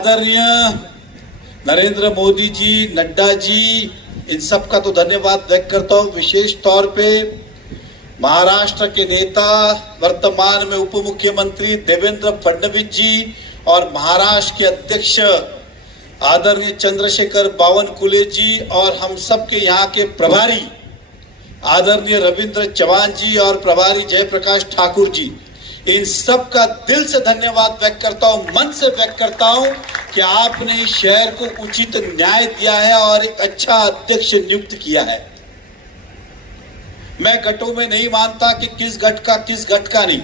आदरणीय नरेंद्र मोदी जी, नड्डा जी, इन सब का तो धन्यवाद व्यक्त करता हूँ। विशेष तौर पे महाराष्ट्र के नेता, वर्तमान में उप मुख्यमंत्री देवेंद्र फडणवीस जी और महाराष्ट्र के अध्यक्ष आदरणीय चंद्रशेखर बावनकुळे जी और हम सब के यहाँ के प्रभारी आदरणीय रविंद्र चौहान जी और प्रभारी जयप्रकाश ठाकुर जी, इन सब का दिल से धन्यवाद व्यक्त करता हूँ, मन से व्यक्त करता हूँ कि आपने इस शहर को उचित न्याय दिया है और एक अच्छा अध्यक्ष नियुक्त किया है। मैं गठों में नहीं मानता कि किस गठ का नहीं।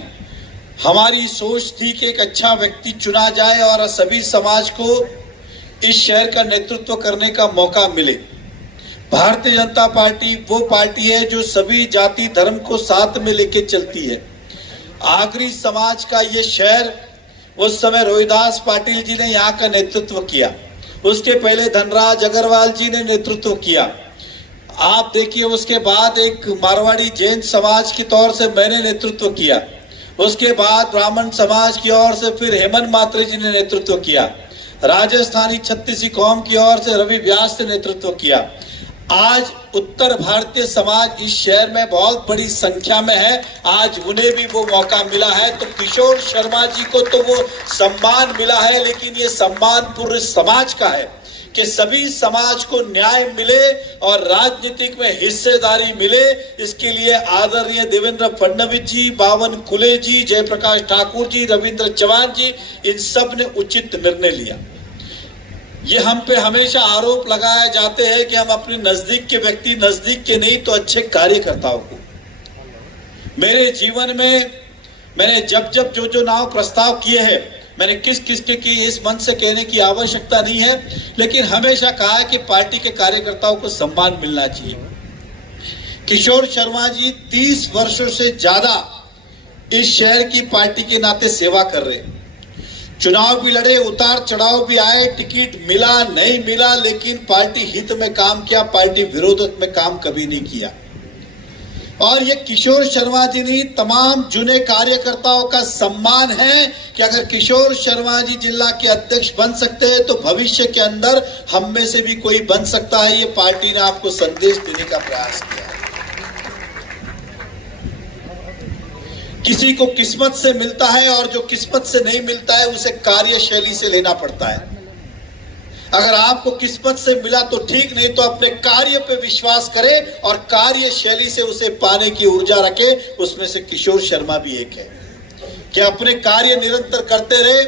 हमारी सोच थी कि एक अच्छा व्यक्ति चुना जाए और सभी समाज को इस शहर का नेतृत्व करने का मौका मिले। भारतीय जनता पार्टी वो पार्टी है जो सभी जाति धर्म को साथ में लेके चलती है। आगरी समाज का ये शहर उस समय रोहिदास पाटिल जी ने यहाँ का नेतृत्व किया, उसके पहले धनराज अग्रवाल जी ने नेतृत्व किया। आप देखिए, उसके बाद एक मारवाड़ी जैन समाज की तौर से मैंने नेतृत्व किया, उसके बाद ब्राह्मण समाज की ओर से फिर हेमंत मात्रे जी ने नेतृत्व किया, राजस्थानी छत्तीसी कौम की ओर से रवि व्यास ने नेतृत्व किया। आज उत्तर भारतीय समाज इस शहर में बहुत बड़ी संख्या में है, आज उन्हें भी वो मौका मिला है। तो किशोर शर्मा जी को तो वो सम्मान मिला है, लेकिन ये सम्मान पूरे समाज का है कि सभी समाज को न्याय मिले और राजनीतिक में हिस्सेदारी मिले। इसके लिए आदरणीय देवेंद्र फडणवीस जी, बावनकुळे जी, जयप्रकाश ठाकुर जी, रविंद्र चौहान जी, इन सब ने उचित निर्णय लिया। ये हम पे हमेशा आरोप लगाए जाते हैं कि हम अपने नजदीक के व्यक्ति, नजदीक के नहीं तो अच्छे कार्यकर्ताओं को। मेरे जीवन में मैंने जब जो नाम प्रस्ताव किए हैं, मैंने किस के इस मन से कहने की आवश्यकता नहीं है, लेकिन हमेशा कहा है कि पार्टी के कार्यकर्ताओं को सम्मान मिलना चाहिए। किशोर शर्मा जी 30 वर्षों से ज्यादा इस शहर की पार्टी के नाते सेवा कर रहे हैं। चुनाव भी लड़े, उतार चढ़ाव भी आए, टिकट मिला नहीं मिला, लेकिन पार्टी हित में काम किया, पार्टी विरोध में काम कभी नहीं किया। और ये किशोर शर्मा जी ने तमाम जुने कार्यकर्ताओं का सम्मान है कि अगर किशोर शर्मा जी जिला के अध्यक्ष बन सकते हैं तो भविष्य के अंदर हम में से भी कोई बन सकता है। ये पार्टी ने आपको संदेश देने का प्रयास किया। किसी को किस्मत से मिलता है और जो किस्मत से नहीं मिलता है उसे कार्यशैली से लेना पड़ता है। अगर आपको किस्मत से मिला तो ठीक, नहीं तो अपने कार्य पे विश्वास करें और कार्यशैली से उसे पाने की ऊर्जा रखे। उसमें से किशोर शर्मा भी एक है कि अपने कार्य निरंतर करते रहे।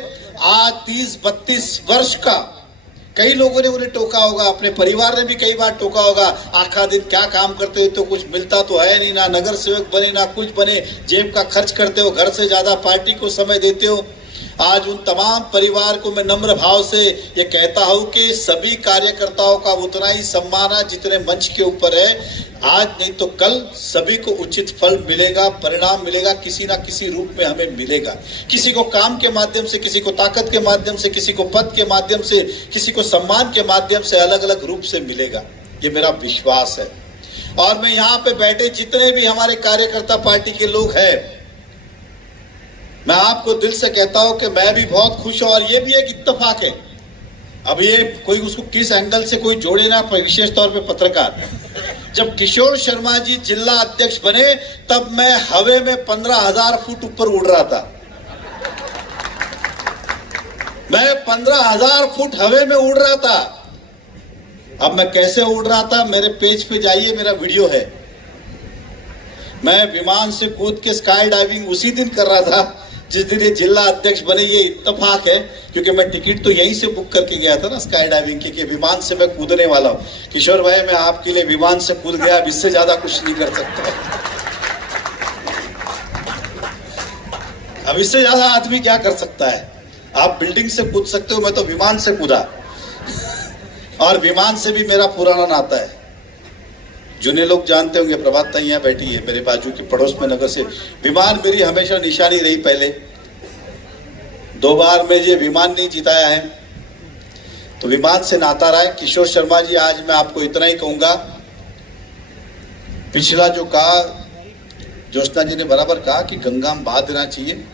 आज 30-32 वर्ष का, कई लोगों ने उन्हें टोका होगा, अपने परिवार ने भी कई बार टोका होगा, आखा दिन क्या काम करते हो, तो कुछ मिलता तो है नहीं, ना नगर सेवक बने ना कुछ बने, जेब का खर्च करते हो, घर से ज्यादा पार्टी को समय देते हो। आज उन तमाम परिवार को मैं नम्र भाव से ये कहता हूं कि सभी कार्यकर्ताओं का उतना ही सम्मान है जितने मंच के ऊपर है। आज नहीं तो कल सभी को उचित फल मिलेगा, परिणाम मिलेगा, किसी ना किसी रूप में हमें मिलेगा। किसी को काम के माध्यम से, किसी को ताकत के माध्यम से, किसी को पद के माध्यम से, किसी को सम्मान के माध्यम से, अलग अलग रूप से मिलेगा। ये मेरा विश्वास है। और मैं यहाँ पे बैठे जितने भी हमारे कार्यकर्ता पार्टी के लोग हैं, मैं आपको दिल से कहता हूं कि मैं भी बहुत खुश हूं। और ये भी एक इत्तेफाक है, अब ये कोई उसको किस एंगल से कोई जोड़े ना, विशेष तौर पे पत्रकार। जब किशोर शर्मा जी जिला अध्यक्ष बने तब मैं हवा में 15,000 फुट ऊपर उड़ रहा था। मैं 15,000 फुट हवा में उड़ रहा था। अब मैं कैसे उड़ रहा था, मेरे पेज पे जाइए, मेरा वीडियो है। मैं विमान से कूद के स्काई डाइविंग उसी दिन कर रहा था जिस दिन ये जिला अध्यक्ष बने। ये इत्तेफाक है क्योंकि मैं टिकट तो यहीं से बुक करके गया था ना स्काई डाइविंग की, कि विमान से मैं कूदने वाला हूं। किशोर भाई, मैं आपके लिए विमान से कूद गया, अब इससे ज्यादा कुछ नहीं कर सकता। अब इससे ज्यादा आदमी क्या कर सकता है? आप बिल्डिंग से कूद सकते हो, मैं तो विमान से कूदा। और विमान से भी मेरा पुराना नाता है। जुने लोग जानते होंगे, प्रभात यहाँ बैठी है मेरे बाजू के पड़ोस में नगर से। विमान मेरी हमेशा निशानी रही। पहले 2 बार में ये विमान नहीं जिताया है तो विमान से नाता रहा है। किशोर शर्मा जी, आज मैं आपको इतना ही कहूंगा, पिछला जो कहा ज्योत्सना जी ने बराबर कहा कि गंगा में बहा देना चाहिए।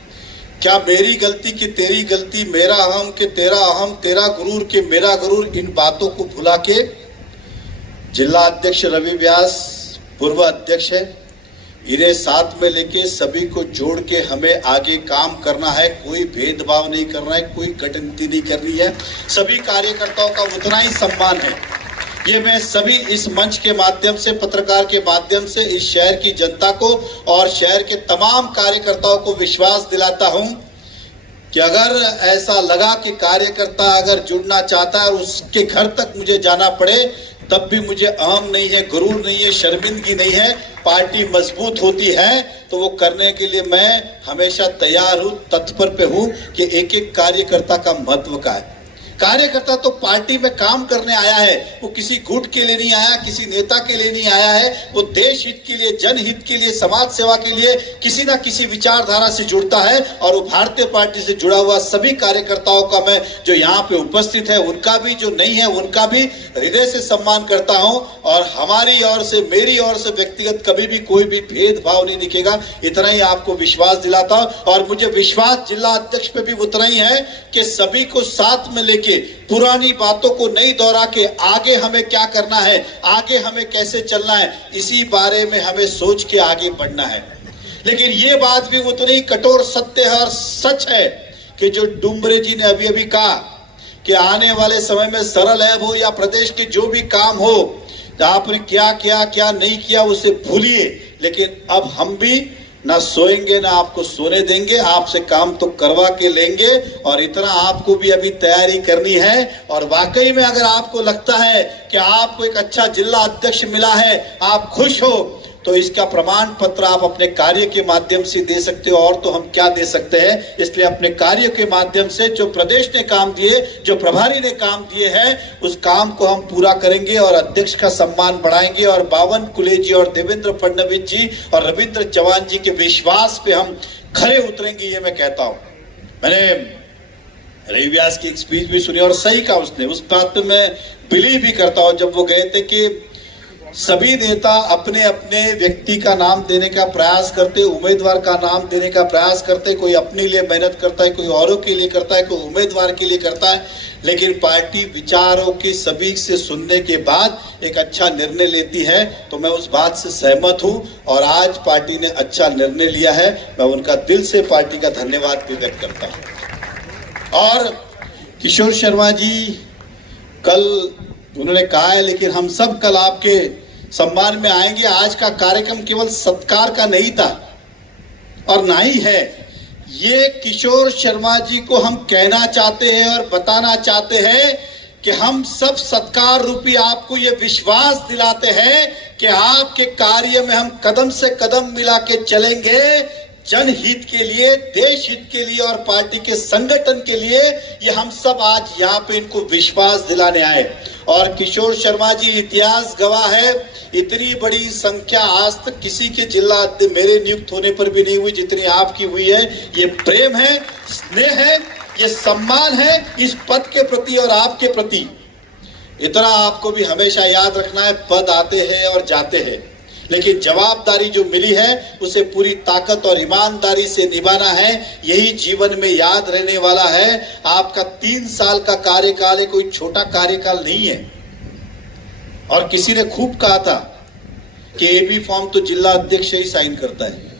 क्या मेरी गलती कि तेरी गलती, मेरा अहम कि तेरा अहम, तेरा गुरूर कि मेरा गुरूर, इन बातों को भुला के जिला अध्यक्ष रवि व्यास पूर्व अध्यक्ष है, इन्हें साथ में लेके सभी को जोड़ के हमें आगे काम करना है। कोई भेदभाव नहीं करना है, कोई कटौती नहीं करनी है, सभी कार्यकर्ताओं का उतना ही सम्मान है। ये मैं सभी इस मंच के माध्यम से, पत्रकार के माध्यम से इस शहर की जनता को और शहर के तमाम कार्यकर्ताओं को विश्वास दिलाता हूं कि अगर ऐसा लगा कि कार्यकर्ता अगर जुड़ना चाहता है और उसके घर तक मुझे जाना पड़े, तब भी मुझे अहम नहीं है, गुरूर नहीं है, शर्मिंदगी नहीं है। पार्टी मजबूत होती है तो वो करने के लिए मैं हमेशा तैयार हूं, तत्पर पे हूं कि एक एक कार्यकर्ता का महत्व का है। कार्यकर्ता तो पार्टी में काम करने आया है, वो किसी गुट के लिए नहीं आया, किसी नेता के लिए नहीं आया है, वो देश हित के लिए, जनहित के लिए, समाज सेवा के लिए किसी ना किसी विचारधारा से जुड़ता है। और वो भारतीय पार्टी से जुड़ा हुआ सभी कार्यकर्ताओं का मैं जो यहाँ पे उपस्थित है उनका भी, जो नहीं है उनका भी हृदय से सम्मान करता हूं। और हमारी ओर से, मेरी ओर से व्यक्तिगत कभी भी कोई भी भेदभाव नहीं दिखेगा, इतना ही आपको विश्वास दिलाता हूं। और मुझे विश्वास जिला अध्यक्ष पे भी उतना ही है कि सभी को साथ में लेके पुरानी बातों को नहीं दोहरा के आगे हमें क्या करना है, आगे हमें कैसे चलना है, इसी बारे में हमें सोच के आगे बढ़ना है। लेकिन ये बात भी उतनी कठोर सत्य है और सच है कि जो डुमरे जी ने अभी अभी कहा कि आने वाले समय में सरल ऐब हो या प्रदेश के जो भी काम हो, आपने क्या किया क्या नहीं किया उसे भूलिए। लेकिन अब हम भी ना सोएंगे ना आपको सोने देंगे, आपसे काम तो करवा के लेंगे। और इतना आपको भी अभी तैयारी करनी है। और वाकई में अगर आपको लगता है कि आपको एक अच्छा जिला अध्यक्ष मिला है, आप खुश हो, तो इसका प्रमाण पत्र आप अपने कार्य के माध्यम से दे सकते हो। और तो हम क्या दे सकते हैं, इसलिए अपने कार्य के माध्यम से जो प्रदेश ने काम दिए, जो प्रभारी ने काम दिए हैं, उस काम को हम पूरा करेंगे और अध्यक्ष का सम्मान बढ़ाएंगे। और बावन कुले जी और देवेंद्र फडणवीस जी और रविंद्र चौहान जी के विश्वास पे हम खरे उतरेंगे, ये मैं कहता हूं। मैंने रवि व्यास की एक स्पीच भी सुनी और सही कहा उसने, उस बात पे मैं बिलीव भी करता हूं। जब वो गए थे कि सभी नेता अपने अपने व्यक्ति का नाम देने का प्रयास करते, उम्मीदवार का नाम देने का प्रयास करते, कोई अपने लिए मेहनत करता है, कोई औरों के लिए करता है, कोई उम्मीदवार के लिए करता है, लेकिन पार्टी विचारों के सभी से सुनने के बाद एक अच्छा निर्णय लेती है। तो मैं उस बात से सहमत हूं और आज पार्टी ने अच्छा निर्णय लिया है, मैं उनका दिल से पार्टी का धन्यवाद भी व्यक्त करता हूं। और किशोर शर्मा जी कल उन्होंने कहा है, लेकिन हम सब कल आपके सम्मान में आएंगे। आज का कार्यक्रम केवल सत्कार का नहीं था और ना ही है, ये किशोर शर्मा जी को हम कहना चाहते हैं और बताना चाहते हैं कि हम सब सत्कार रूपी आपको ये विश्वास दिलाते हैं कि आपके कार्य में हम कदम से कदम मिला के चलेंगे, जनहित के लिए, देश हित के लिए और पार्टी के संगठन के लिए। ये हम सब आज यहाँ पे इनको विश्वास दिलाने आए। और किशोर शर्मा जी इतिहास गवाह है, इतनी बड़ी संख्या आज तक किसी के जिला अध्यक्ष मेरे नियुक्त होने पर भी नहीं हुई जितनी आपकी हुई है। ये प्रेम है, स्नेह है, ये सम्मान है इस पद के प्रति और आपके प्रति। इतना आपको भी हमेशा याद रखना है, पद आते हैं और जाते हैं, लेकिन जवाबदारी जो मिली है उसे पूरी ताकत और ईमानदारी से निभाना है। यही जीवन में याद रहने वाला है। आपका 3 साल का कार्यकाल है, कोई छोटा कार्यकाल नहीं है। और किसी ने खूब कहा था कि एबी फॉर्म तो जिला अध्यक्ष ही साइन करता है।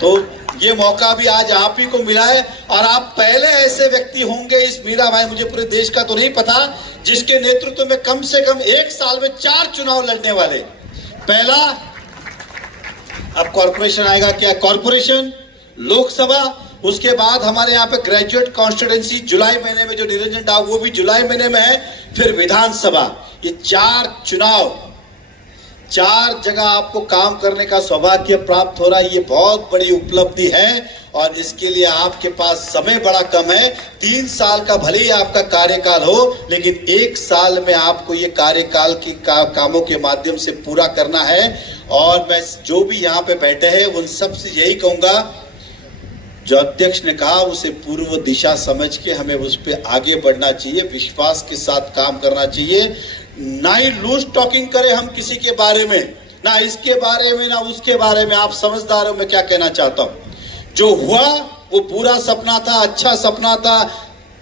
तो ये मौका भी आज आप ही को मिला है। और आप पहले ऐसे व्यक्ति होंगे इस मीरा भाई, मुझे पूरे देश का तो नहीं पता, जिसके नेतृत्व में कम से कम 1 साल में 4 चुनाव लड़ने वाले। पहला, अब कॉर्पोरेशन आएगा, क्या कॉर्पोरेशन, लोकसभा, उसके बाद हमारे यहाँ पे ग्रेजुएट कॉन्स्टिट्यूएंसी जुलाई महीने में जो निरंजन डाव वो भी जुलाई महीने में है, फिर विधानसभा। ये 4 चुनाव, 4 जगह आपको काम करने का सौभाग्य प्राप्त हो रहा है। ये बहुत बड़ी उपलब्धि है और इसके लिए आपके पास समय बड़ा कम है। 3 साल का भले ही आपका कार्यकाल हो, लेकिन 1 साल में आपको ये कार्यकाल की कामों के माध्यम से पूरा करना है। और मैं जो भी यहाँ पे बैठे हैं उन सब से यही कहूंगा, जो अध्यक्ष ने कहा उसे पूर्व दिशा समझ के हमें उस पर आगे बढ़ना चाहिए, विश्वास के साथ काम करना चाहिए। ना ही लूज टॉकिंग करें हम किसी के बारे में, ना इसके बारे में ना उसके बारे में। आप समझदार हो मैं क्या कहना चाहता हूं। जो हुआ वो बुरा सपना था, अच्छा सपना था,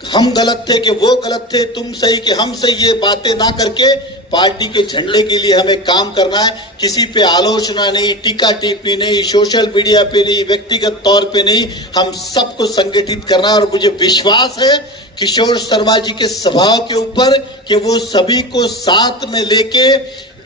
हम गलत थे कि वो गलत थे, तुम सही कि हम सही, ये बातें ना करके पार्टी के झंडे के लिए हमें काम करना है। किसी पे आलोचना नहीं, टीका टिप्पणी नहीं, सोशल मीडिया पे नहीं, व्यक्तिगत तौर पे नहीं, हम सबको संगठित करना है। और मुझे विश्वास है किशोर शर्मा जी के स्वभाव के ऊपर कि वो सभी को साथ में लेके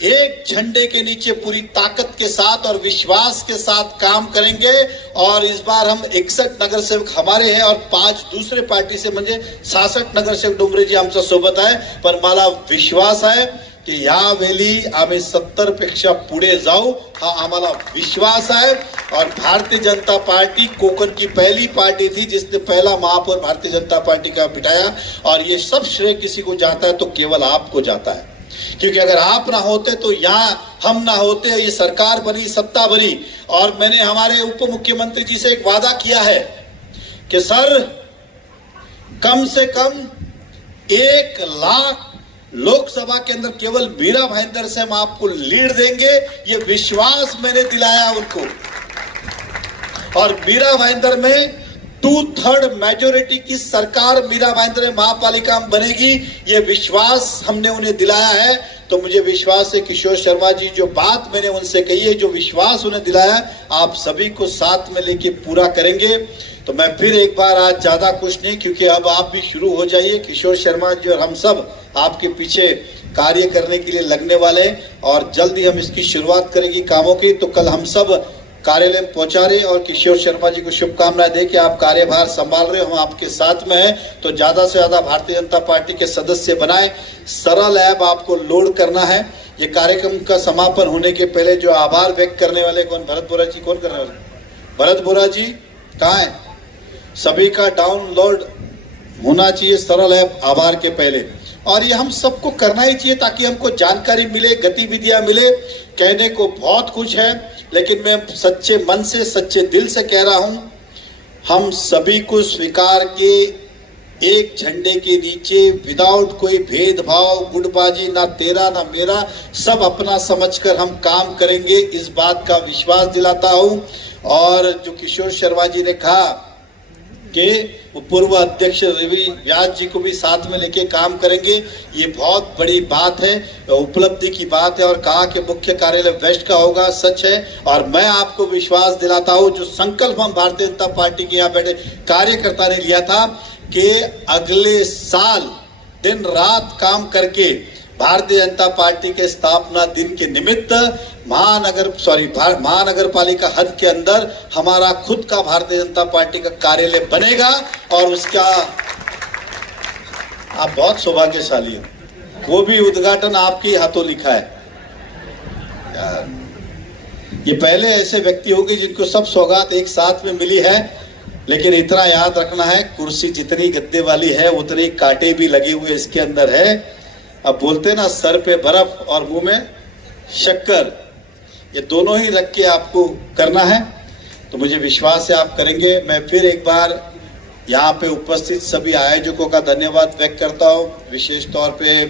एक झंडे के नीचे पूरी ताकत के साथ और विश्वास के साथ काम करेंगे। और इस बार हम 61 नगर सेवक हमारे हैं और 5 दूसरे पार्टी से म्हणजे 66 नगर सेवक डोंगरे जी आमच्या सोबत आहे। पण मला विश्वास आहे की यावेळी आम्ही 70 पेक्षा पुढे जाऊ, हा आम्हाला विश्वास है। और भारतीय जनता पार्टी कोकण की पहली पार्टी थी जिसने पहला महापौर भारतीय जनता पार्टी का बिठाया, और ये सब श्रेय किसी को जाता है तो केवल आपको जाता है, क्योंकि अगर आप ना होते तो यहाँ हम ना होते, ये सरकार बनी, सत्ता बनी। और मैंने हमारे उप मुख्यमंत्री जी से एक वादा किया है कि सर कम से कम 1 लाख लोकसभा के अंदर केवल मीरा भाईंदर से हम आपको लीड देंगे, ये विश्वास मैंने दिलाया उनको। और मीरा भाईंदर में 2/3 मेजोरिटी की सरकार मीरा भाईंदर में महापालिका में बनेगी, ये विश्वास हमने उन्हें दिलाया है। तो मुझे विश्वास है किशोर शर्मा जी, जो बात मैंने उनसे कही है, जो विश्वास उन्हें दिलाया, आप सभी को साथ में लेके पूरा करेंगे। तो मैं फिर एक बार आज ज्यादा कुछ नहीं, क्योंकि अब आप भी शुरू हो जाइए। किशोर शर्मा जी और हम सब आपके पीछे कार्य करने के लिए लगने वाले हैं और जल्दी हम इसकी शुरुआत करेंगे कामों की। तो कल हम सब कार्यालय में पहुंचा रहे और किशोर शर्मा जी को शुभकामनाएं दे कि आप कार्यभार संभाल रहे हो, हम आपके साथ में हैं। तो ज्यादा से ज्यादा भारतीय जनता पार्टी के सदस्य बनाए। सरल ऐप आपको लोड करना है। ये कार्यक्रम का समापन होने के पहले जो आभार व्यक्त करने वाले कौन, भरत बोरा जी कौन करने वाले? भरत बोरा जी कहाँ है? सभी का डाउनलोड होना चाहिए सरल ऐप आभार के पहले, और ये हम सबको करना ही चाहिए ताकि हमको जानकारी मिले, गतिविधियां मिले। कहने को बहुत कुछ है, लेकिन मैं सच्चे मन से, सच्चे दिल से कह रहा हूं, हम सभी को स्वीकार के एक झंडे के नीचे विदाउट कोई भेदभाव, गुटबाजी, ना तेरा ना मेरा, सब अपना समझकर हम काम करेंगे, इस बात का विश्वास दिलाता हूं। और जो किशोर शर्मा जी ने कहा कि वो पूर्व अध्यक्ष रवि व्यास जी को भी साथ में लेके काम करेंगे, ये बहुत बड़ी बात है, उपलब्धि की बात है। और कहा कि मुख्य कार्यालय वेस्ट का होगा, सच है। और मैं आपको विश्वास दिलाता हूं, जो संकल्प हम भारतीय जनता पार्टी के यहाँ बैठे कार्यकर्ता ने लिया था कि अगले साल दिन रात काम करके भारतीय जनता पार्टी के स्थापना दिन के निमित्त महानगर पालिका हद के अंदर हमारा खुद का भारतीय जनता पार्टी का कार्यालय बनेगा। और उसका आप बहुत सौभाग्यशाली हो, वो भी उद्घाटन आपके हाथों लिखा है। ये पहले ऐसे व्यक्ति होंगे जिनको सब सौगात एक साथ में मिली है, लेकिन इतना याद रखना है, कुर्सी जितनी गद्दे वाली है उतने कांटे भी लगे हुए इसके अंदर है। अब बोलते ना, सर पे बर्फ और मुंह में शक्कर, ये दोनों ही रख के आपको करना है। तो मुझे विश्वास है आप करेंगे। मैं फिर एक बार यहाँ पे उपस्थित सभी आयोजकों का धन्यवाद व्यक्त करता हूँ, विशेष तौर पे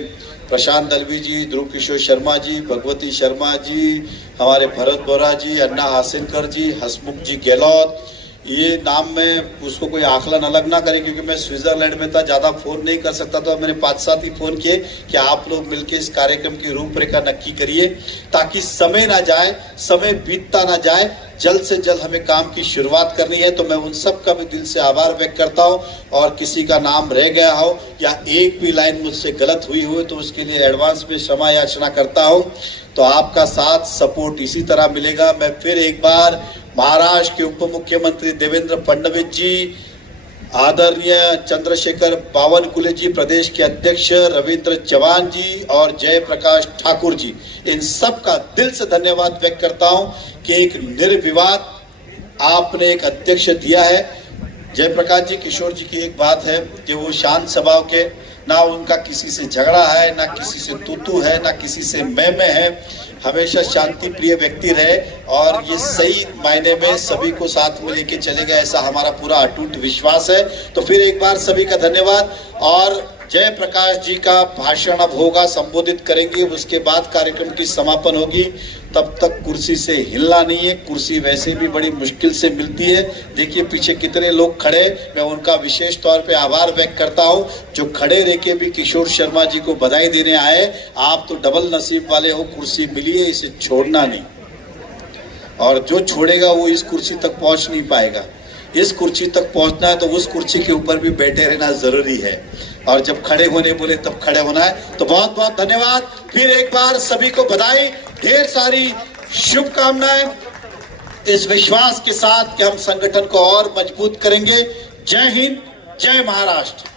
प्रशांत दलवी जी, ध्रुव किशोर शर्मा जी, भगवती शर्मा जी, हमारे भरत बोरा जी, अन्ना हासिनकर जी, हसमुख जी गहलोत। ये नाम में उसको कोई आकलन अलग ना करे, क्योंकि मैं स्विट्जरलैंड में था, ज़्यादा फ़ोन नहीं कर सकता, तो मैंने 5-7 ही फ़ोन किए कि आप लोग मिलकर इस कार्यक्रम की रूपरेखा नक्की करिए, ताकि समय ना जाए, समय बीतता ना जाए, जल्द से जल्द हमें काम की शुरुआत करनी है। तो मैं उन सब का भी दिल से आभार व्यक्त करता हूँ। और किसी का नाम रह गया हो या एक भी लाइन मुझसे गलत हुई हो तो उसके लिए एडवांस में क्षमा याचना करता हूँ। तो आपका साथ सपोर्ट इसी तरह मिलेगा। मैं फिर एक बार महाराष्ट्र के उप मुख्यमंत्री देवेंद्र फडणवीस जी, आदरणीय चंद्रशेखर बावनकुले जी, प्रदेश के अध्यक्ष रविंद्र चौहान जी और जयप्रकाश ठाकुर जी, इन सब का दिल से धन्यवाद व्यक्त करता हूं कि एक निर्विवाद आपने एक अध्यक्ष दिया है। जयप्रकाश जी, किशोर जी की एक बात है कि वो शांत स्वभाव के, ना उनका किसी से झगड़ा है, ना किसी से तूतू है, ना किसी से मैं है, हमेशा शांति प्रिय व्यक्ति रहे और ये सही मायने में सभी को साथ में लेके चलेगा, ऐसा हमारा पूरा अटूट विश्वास है। तो फिर एक बार सभी का धन्यवाद। और जयप्रकाश जी का भाषण अब होगा, संबोधित करेंगे, उसके बाद कार्यक्रम की समापन होगी। तब तक कुर्सी से हिलना नहीं है। कुर्सी वैसे भी बड़ी मुश्किल से मिलती है। देखिए पीछे कितने लोग खड़े, मैं उनका विशेष तौर पे आभार व्यक्त करता हूं जो खड़े रह के भी किशोर शर्मा जी को बधाई देने आए। आप तो डबल नसीब वाले हो, कुर्सी मिली है, इसे छोड़ना नहीं, और जो छोड़ेगा वो इस कुर्सी तक पहुंच नहीं पाएगा। इस कुर्सी तक पहुंचना है तो उस कुर्सी के ऊपर भी बैठे रहना जरूरी है, और जब खड़े होने बोले तब खड़े होना है। तो बहुत बहुत धन्यवाद, फिर एक बार सभी को बधाई, ढेर सारी शुभकामनाएं, इस विश्वास के साथ कि हम संगठन को और मजबूत करेंगे। जय हिंद, जय महाराष्ट्र।